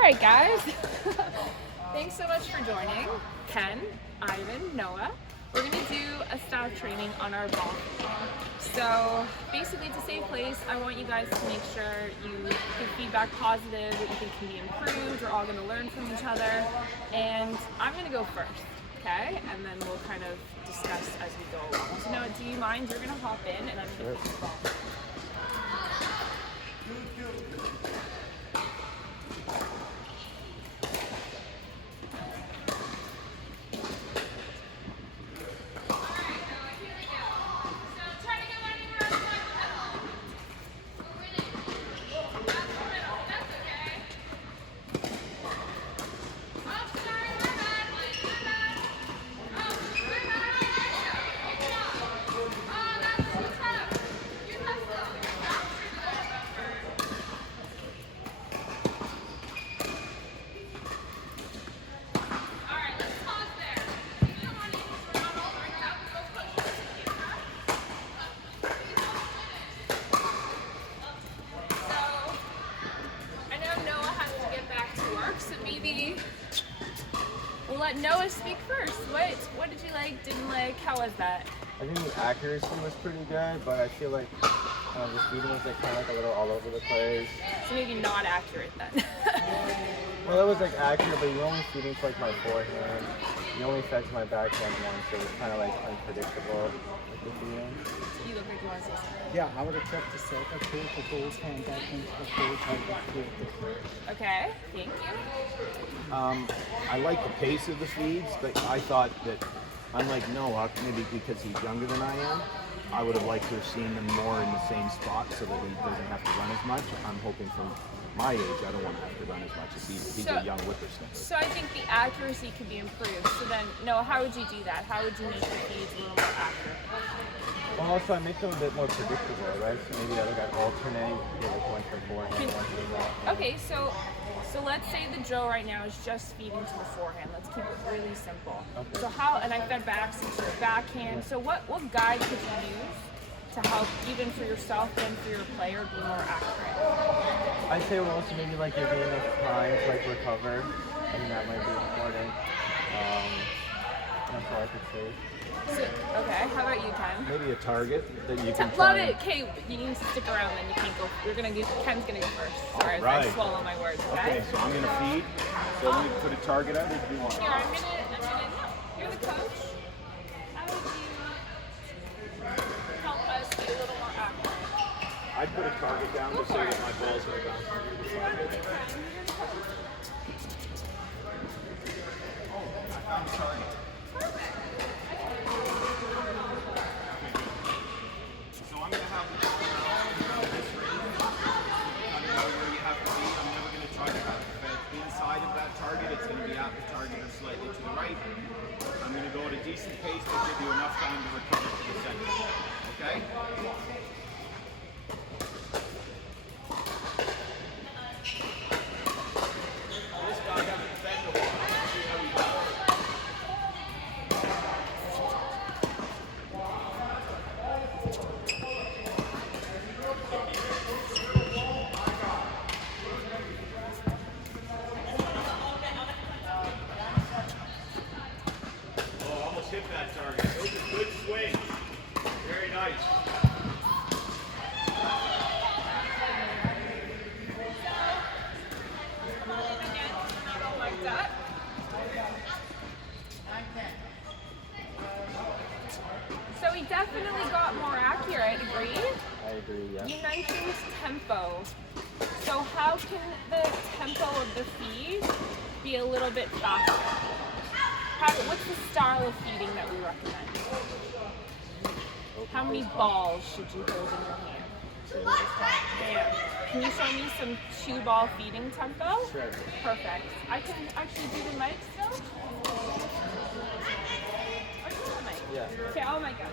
right, guys. Thanks so much for joining. Ken, Ivan, Noah. We're going to do a staff training on our ball feed. So basically it's a safe place. I want you guys to make sure you give feedback positive, what you think can be improved. We're all going to learn from each other. And I'm going to go first, okay? And then we'll kind of discuss as we go along. So Noah, do you mind? You're going to hop in and I'm going to pick the ball. Let Noah speak first. What did you like, didn't like? How was that? I think the accuracy was pretty good, but I feel like the speeding was kind of a little all over the place. So maybe not accurate then. Well, it was accurate, but you only feeding to my forehand. You only fed to my backhand once, so it was kind of unpredictable with the feeding. You look like you want to say something. Yeah, I would have kept the circle too, the goal's hand back into the goal Okay, thank you. I like the pace of the feeds, but I thought that, unlike Noah, maybe because he's younger than I am, I would have liked to have seen him more in the same spot so that he doesn't have to run as much. I'm hoping from my age, I don't want to have to run as much as he's a young whippersnapper. So I think the accuracy could be improved. So then, Noah, how would you do that? How would you make the feeds a little more accurate? Well, also I make them a bit more predictable, right? So maybe I alternate, one for forehand, one for backhand. Okay, so let's say the drill right now is just feeding to the forehand. Let's keep it really simple. Okay. So and I fed back to your backhand. So what guide could you use to help even for yourself and for your player be more accurate? I'd say we'll also maybe give me enough time to recover. I think that might be important. That's all I could say. So, okay, how about you, Ken? Maybe a target that you can Love it. Okay, you need to stick around then. You can't go. Ken's gonna go first. Sorry, right. I swallow my words. Okay, so I'm gonna feed. So we put a target out. Or do you want? Here, I'm gonna. No, you're the coach. How would you help us be a little more accurate? I'd put a target down to say that my ball's gonna bounce from the other side. I found a target. I'm going to go at a decent pace to give you enough time to recover to the center. Okay? This guy hasn't fed in a while. Let's see how he does. Hit that target. It was a good swing. Very nice. So we definitely got more accurate, agreed? I agree, yeah. You mentioned tempo. So how can the tempo of the feed be a little bit faster? What's the style of feeding that we recommend? How many balls should you hold in your hand? Yeah. Can you show me some 2-ball feeding tempo? Sure. Perfect. I can actually do the mic still? Or do the mic? Yeah. Okay, oh my god.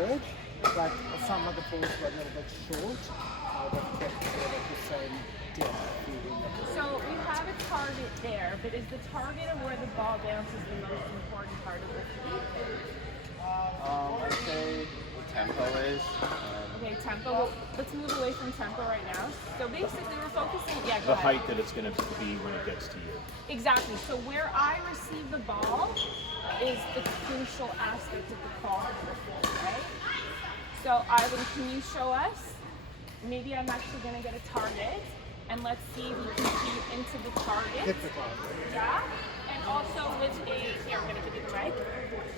good, but some of the balls were a little bit short. But kept sort of the same depth feeding. So we have a target there, but is the target of where the ball bounces the most important part of the feed? I'd say the tempo is. Okay, tempo. Well, let's move away from tempo right now. So basically, we're focusing. Yeah, go The ahead. height that it's going to be when it gets to you. Exactly. So where I receive the ball is the crucial aspect of the quality of the field, right? So Ivan, can you show us? Maybe I'm actually going to get a target, and let's see if we can feed into the target. Hit the target. Yeah. And also with here, I'm going to give you the mic.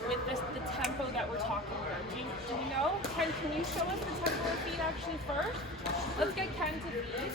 With the tempo that we're talking about. Do you know? Ken, can you show us the tempo of feed actually first? Let's get Ken to feed.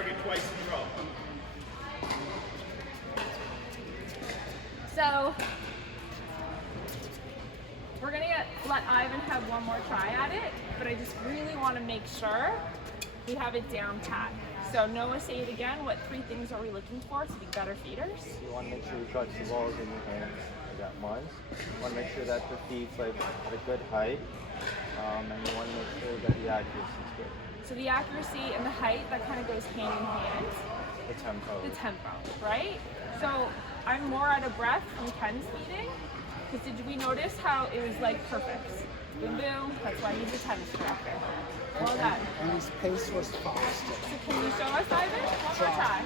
target twice in a row. So we're gonna let Ivan have one more try at it, but I just really want to make sure we have it down pat. So Noah, say it again. What 3 things are we looking for to be better feeders? You want to make sure you clutch the balls in your hands like at once. You want to make sure that the feet's like at a good height, and you want to make sure that the accuracy is good. So the accuracy and the height, that kind of goes hand in hand. The tempo. The tempo, right? So I'm more out of breath from Ken's feeding, because did we notice how it was like perfect? Boom, boom. That's why he's a tennis director. Well done. And his pace was faster. So can you show us, Ivan? One more time.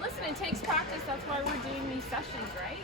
Listen, it takes practice. That's why we're doing these sessions, right?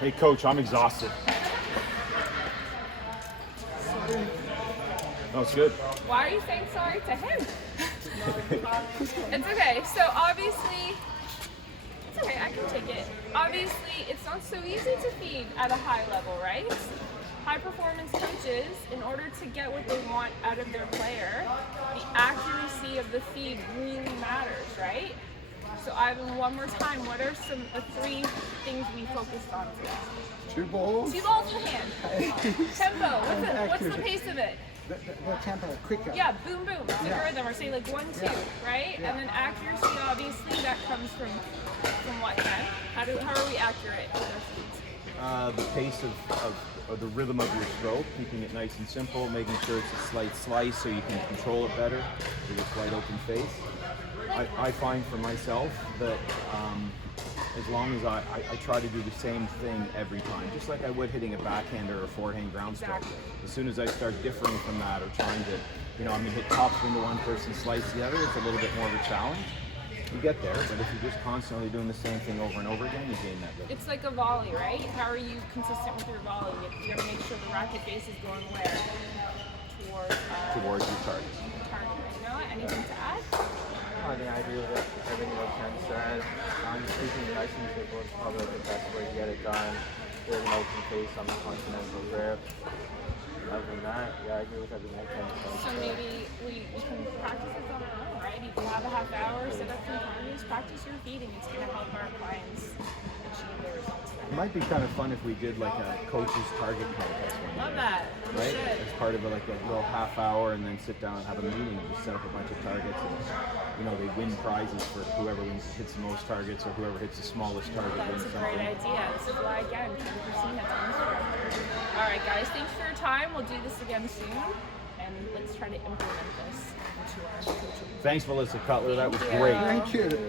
Hey, Coach, I'm exhausted. No, it's good. Why are you saying sorry to him? It's okay. So obviously, it's okay. I can take it. Obviously, it's not so easy to feed at a high level, right? High performance coaches, in order to get what they want out of their player, the accuracy of the feed really matters, right? So Ivan, one more time, what are the 3 things we focused on today? 2 balls. 2 balls in hand. Tempo. What's the pace of it? The tempo, quicker. Yeah, boom, boom. It's Yeah. a rhythm, or say like 1, 2, right? Yeah. And then accuracy, obviously, that comes from what, Ken? How are we accurate with our feeds? The pace of the rhythm of your stroke, keeping it nice and simple, making sure it's a slight slice so you can control it better with a slight open face. I find for myself that as long as I try to do the same thing every time, just like I would hitting a backhand or a forehand ground stroke. Exactly. As soon as I start differing from that or trying to, I'm going to hit top swing to one person, slice the other, it's a little bit more of a challenge. you get there. But if you're just constantly doing the same thing over and over again, you gain that rhythm. It's like a volley, right? How are you consistent with your volley? You gotta make sure the racket base is going where? Towards your target. Target. You know, anything to add? I think I agree with everything that Ken said. Keeping it nice and simple is probably the best way to get it done. There's an open face on the continental grip. Other than that, yeah, I agree with everything that Ken said. So maybe we can practice this on our own, right? You can have a half hour, set up some timers, practice your feeding. It's gonna help our clients achieve their results. It might be kind of fun if we did like a coach's target contest one Love day. that. We Right? should. As part of like a little half hour, and then sit down and have a meeting and just set up a bunch of targets, and they win prizes for whoever hits the most targets, or whoever hits the smallest target wins That's a something. great idea. This is why, again, Ken Christina, Tom's director. All right, guys, thanks for your time. We'll do this again soon, and let's try to implement this into our coaching. Thanks, Melissa Cutler. That was Thank you. great. Thank you.